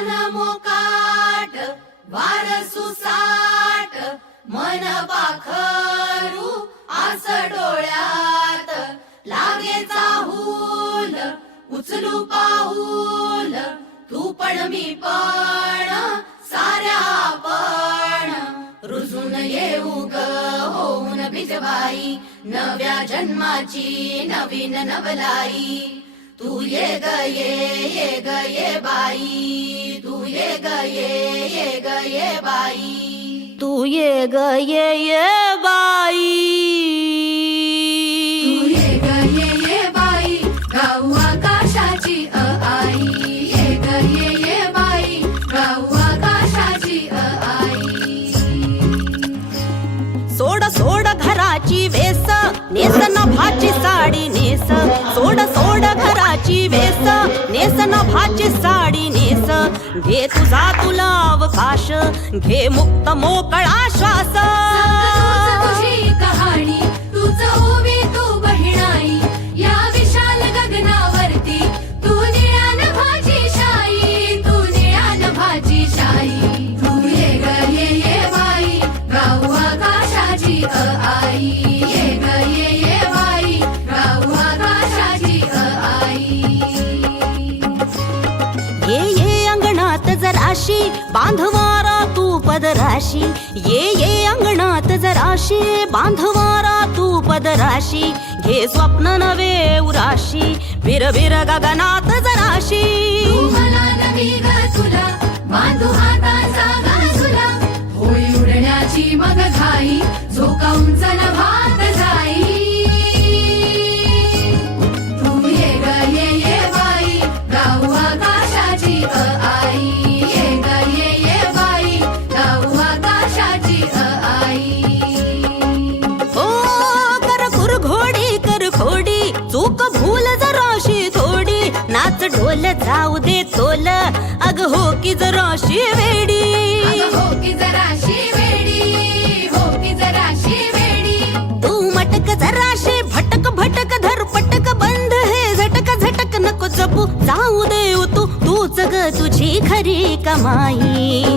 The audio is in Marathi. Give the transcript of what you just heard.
रान मोकाट वार सुसाट मन पाखरू आस डोळ्यात लागे चाहूल उचलू पाऊल तू पण मी पण साऱ्या आपण रुजून येऊ ग होऊन भिजवाई नव्या जन्माची नवीन नवलाई तू ये ग ये ग ये बाई तू ये ग ये बाई तू ये ग ये बाई तू ये ग ये बाई गाऊ आकाशाची आई ये ग ये बाई गाऊ आकाशाची आई सोड सोड घराची वेस नेस नभाची साडी नेस सोड सोड घराची वेस नेस नभाची साडी नेस घे तुझा तुला अवकाश घे मुक्त मोकळा श्वास तुझी कहाणी तुझ ओवी तू बहिणाई या विशाल गगनावरती तू निळ्या नभाची शाई तू निळ्या नभाची शाई तू ये ग ये बाई गाऊ आकाशाची आई ये ग ये बाई गाऊ आकाशाची आई ये अंगणात जराशी बांधवारा तू पदराशी ये अंगणात जराशी बांधवारा तू पदराशी घे स्वप्न नवे उराशी विर विर गगनात जराशी तू मला नवी ग तुला बांधू हाताचा गाजुला होई उडण्याची मग घाई झोका उंच नभात जाई तू ये ग ये बाई गाऊ आकाशाची आई ये ग ये बाई गाऊ आकाशाची आई ओ कर खोडी चूक भूल जराशी थोडी नाच ढोल जाऊ दे तोल अग हो की जराशी वेडी अगं हो की जराशी वेडी हो की जराशी वेडी तू मटक जराशी भटक भटक धर पटक बंद हे झटक झटक नको जपू जाऊ दे तूच ग तुझी खरी कमाई